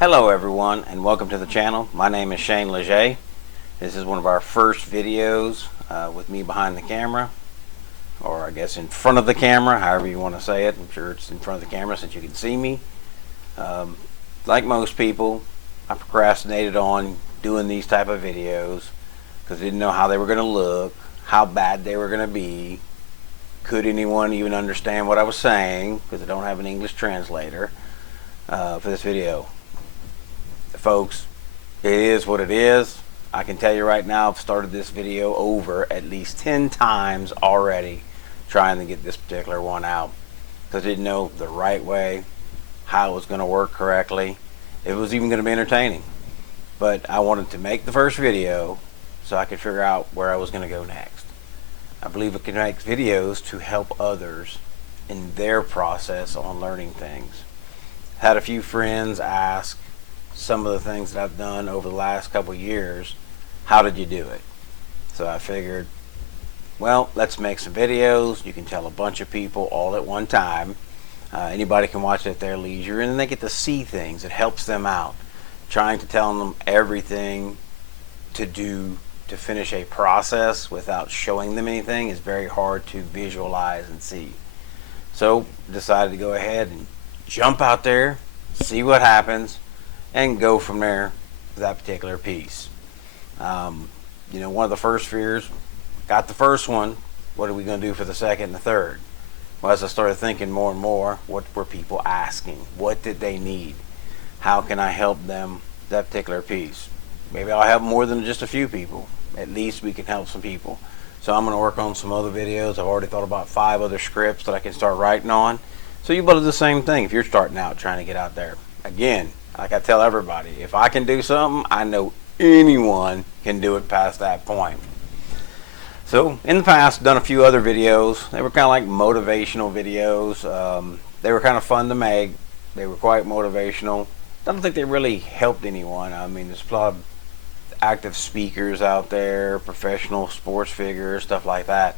Hello everyone and welcome to the channel. My name is Lege. This is one of our first videos with me behind the camera, or I guess in front of the camera, however you want to say it. I'm sure it's in front of the camera since you can see me. Like most people, I procrastinated on doing these type of videos because I didn't know how they were going to look, how bad they were going to be. Could anyone even understand what I was saying, because I don't have an English translator for this video. Folks, it is what it is. I can tell you right now, I've started this video over at least 10 times already trying to get this particular one out because I didn't know the right way, how it was going to work correctly, if it was even going to be entertaining. But I wanted to make the first video so I could figure out where I was going to go next. I believe I can make videos to help others in their process on learning things. Had a few friends ask some of the things that I've done over the last couple years, how did you do it? So I figured, well, let's make some videos. You can tell a bunch of people all at one time. Anybody can watch it at their leisure, and then they get to see things. It helps them out. Trying to tell them everything to do to finish a process without showing them anything is very hard to visualize and see. So decided to go ahead and jump out there, see what happens, and go from there for that particular piece. You know, one of the first fears, got the first one, what are we going to do for the second and the third? Well, as I started thinking more and more, what were people asking? What did they need? How can I help them that particular piece? Maybe I'll help more than just a few people. At least we can help some people. So I'm going to work on some other videos. I've already thought about 5 other scripts that I can start writing on. So you better do the same thing if you're starting out trying to get out there. Again, like I tell everybody, if I can do something, I know anyone can do it past that point. So in the past, done a few other videos. They were kind of like motivational videos. They were kind of fun to make. They were quite motivational. I don't think they really helped anyone. I mean, there's a lot of active speakers out there, professional sports figures, stuff like that.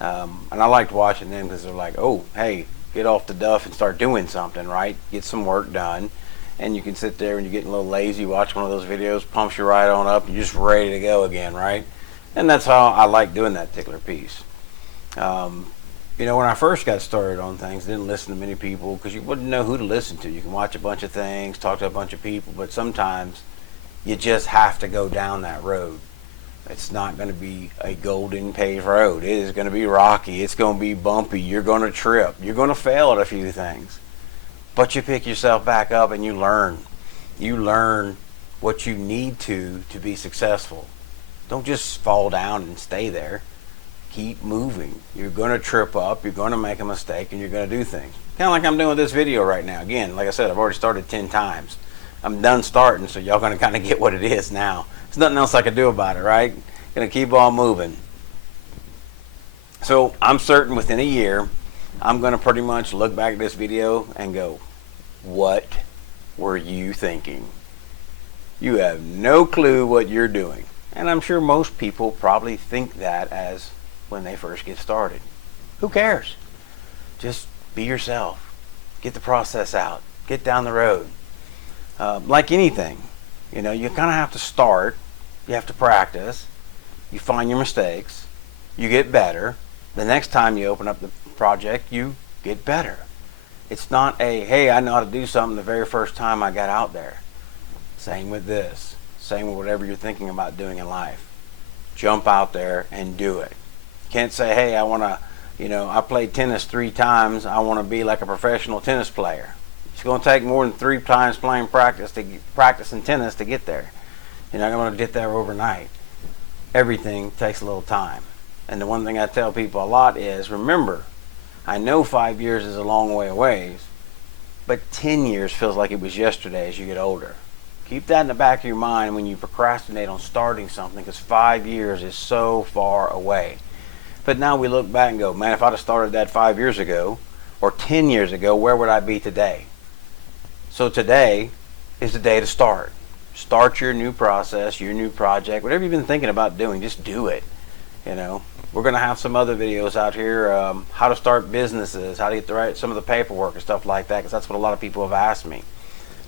And I liked watching them because they're like, oh, hey, get off the duff and start doing something, right? Get some work done. And you can sit there when you're getting a little lazy, watch one of those videos, pumps you right on up, and you're just ready to go again, right? And that's how I like doing that particular piece. You know, when I first got started on things, didn't listen to many people because you wouldn't know who to listen to. You can watch a bunch of things, talk to a bunch of people, but sometimes you just have to go down that road. It's not going to be a golden paved road. It is going to be rocky. It's going to be bumpy. You're going to trip. You're going to fail at a few things. But you pick yourself back up and you learn. You learn what you need to be successful. Don't just fall down and stay there. Keep moving. You're going to trip up. You're going to make a mistake and you're going to do things. Kind of like I'm doing with this video right now. Again, like I said, I've already started 10 times. I'm done starting, so y'all going to kind of get what it is now. There's nothing else I can do about it, right? Going to keep on moving. So I'm certain within a year, I'm going to pretty much look back at this video and go, what were you thinking? You have no clue what you're doing. And I'm sure most people probably think that as when they first get started. Who cares? Just be yourself. Get the process out. Get down the road. Like anything, you know, you kind of have to start. You have to practice. You find your mistakes. You get better. The next time you open up the project, you get better. It's not a, hey, I know how to do something the very first time I got out there. Same with this. Same with whatever you're thinking about doing in life. Jump out there and do it. You can't say, hey, I want to, you know, I played tennis 3 times. I want to be like a professional tennis player. It's going to take more than 3 times practicing tennis to get there. You're not going to get there overnight. Everything takes a little time. And the one thing I tell people a lot is, remember, I know 5 years is a long way away, but 10 years feels like it was yesterday as you get older. Keep that in the back of your mind when you procrastinate on starting something, because 5 years is so far away. But now we look back and go, man, if I'd have started that 5 years ago or 10 years ago, where would I be today? So today is the day to start. Start your new process, your new project, whatever you've been thinking about doing, just do it. You know, we're going to have some other videos out here, how to start businesses, how to get some of the paperwork and stuff like that, because that's what a lot of people have asked me.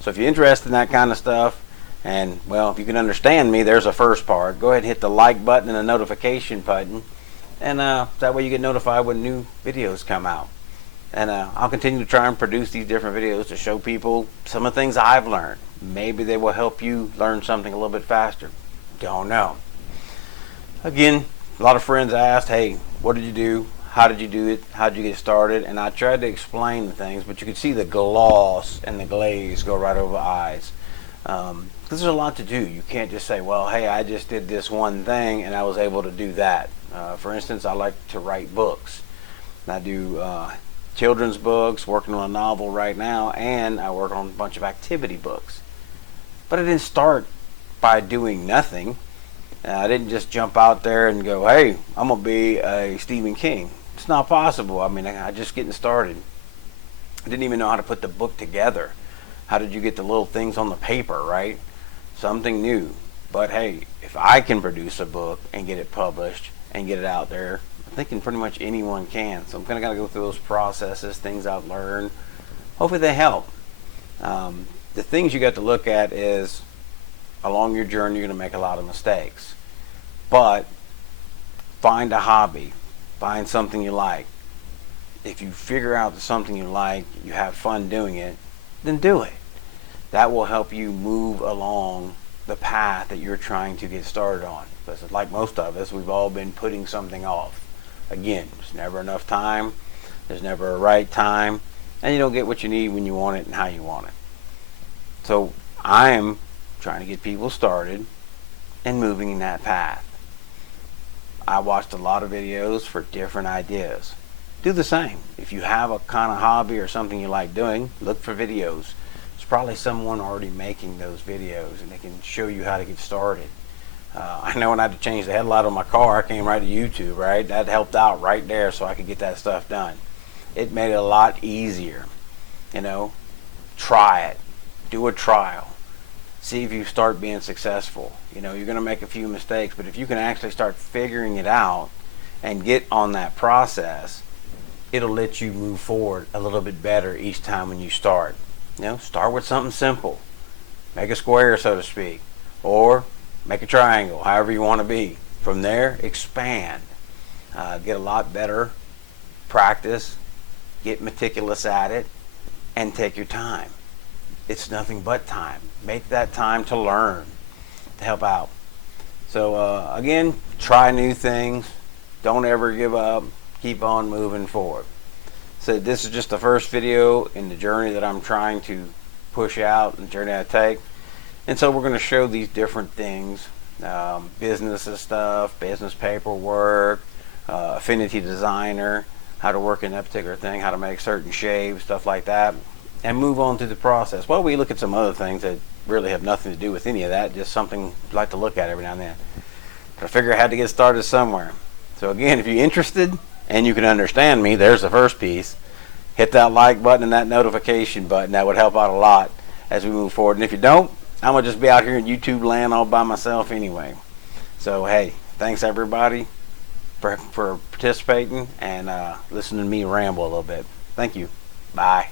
So if you're interested in that kind of stuff, and well, if you can understand me, there's a first part. Go ahead and hit the like button and the notification button, and that way you get notified when new videos come out. And I'll continue to try and produce these different videos to show people some of the things I've learned. Maybe they will help you learn something a little bit faster. Don't know. Again, a lot of friends asked, hey, what did you do? How did you do it? How did you get started? And I tried to explain the things, but you could see the gloss and the glaze go right over the eyes. Because there's a lot to do. You can't just say, well, hey, I just did this one thing and I was able to do that. For instance, I like to write books. I do children's books, working on a novel right now, and I work on a bunch of activity books. But I didn't start by doing nothing. I didn't just jump out there and go, hey, I'm going to be a Stephen King. It's not possible. I mean, I just getting started. I didn't even know how to put the book together. How did you get the little things on the paper, right? Something new. But hey, if I can produce a book and get it published and get it out there, I'm thinking pretty much anyone can. So I'm going to go through those processes, things I've learned. Hopefully they help. The things you got to look at is, along your journey, you're going to make a lot of mistakes. But find a hobby. Find something you like. If you figure out something you like, you have fun doing it, then do it. That will help you move along the path that you're trying to get started on. Because like most of us, we've all been putting something off. Again, there's never enough time. There's never a right time. And you don't get what you need when you want it and how you want it. So I am trying to get people started and moving in that path. I watched a lot of videos for different ideas. Do the same. If you have a kind of hobby or something you like doing, look for videos. There's probably someone already making those videos and they can show you how to get started. I know when I had to change the headlight on my car, I came right to YouTube, right? That helped out right there so I could get that stuff done. It made it a lot easier. You know, try it. Do a trial. See if you start being successful. You know, you're going to make a few mistakes, but if you can actually start figuring it out and get on that process, it'll let you move forward a little bit better each time when you start. You know, start with something simple. Make a square, so to speak, or make a triangle, however you want to be. From there, expand. Get a lot better, practice, get meticulous at it, and take your time. It's nothing but time. Make that time to learn, to help out. So again, try new things. Don't ever give up. Keep on moving forward. So this is just the first video in the journey that I'm trying to push out, and the journey I take. And so we're going to show these different things, business stuff, business paperwork, affinity designer, how to work in that particular thing, how to make certain shapes, stuff like that, and move on through the process. Well, we look at some other things that really have nothing to do with any of that, just something I'd like to look at every now and then. But I figure I had to get started somewhere. So again, if you're interested and you can understand me, there's the first piece. Hit that like button and that notification button. That would help out a lot as we move forward. And if you don't, I'm going to just be out here in YouTube land all by myself anyway. So hey, thanks everybody for participating and listening to me ramble a little bit. Thank you. Bye.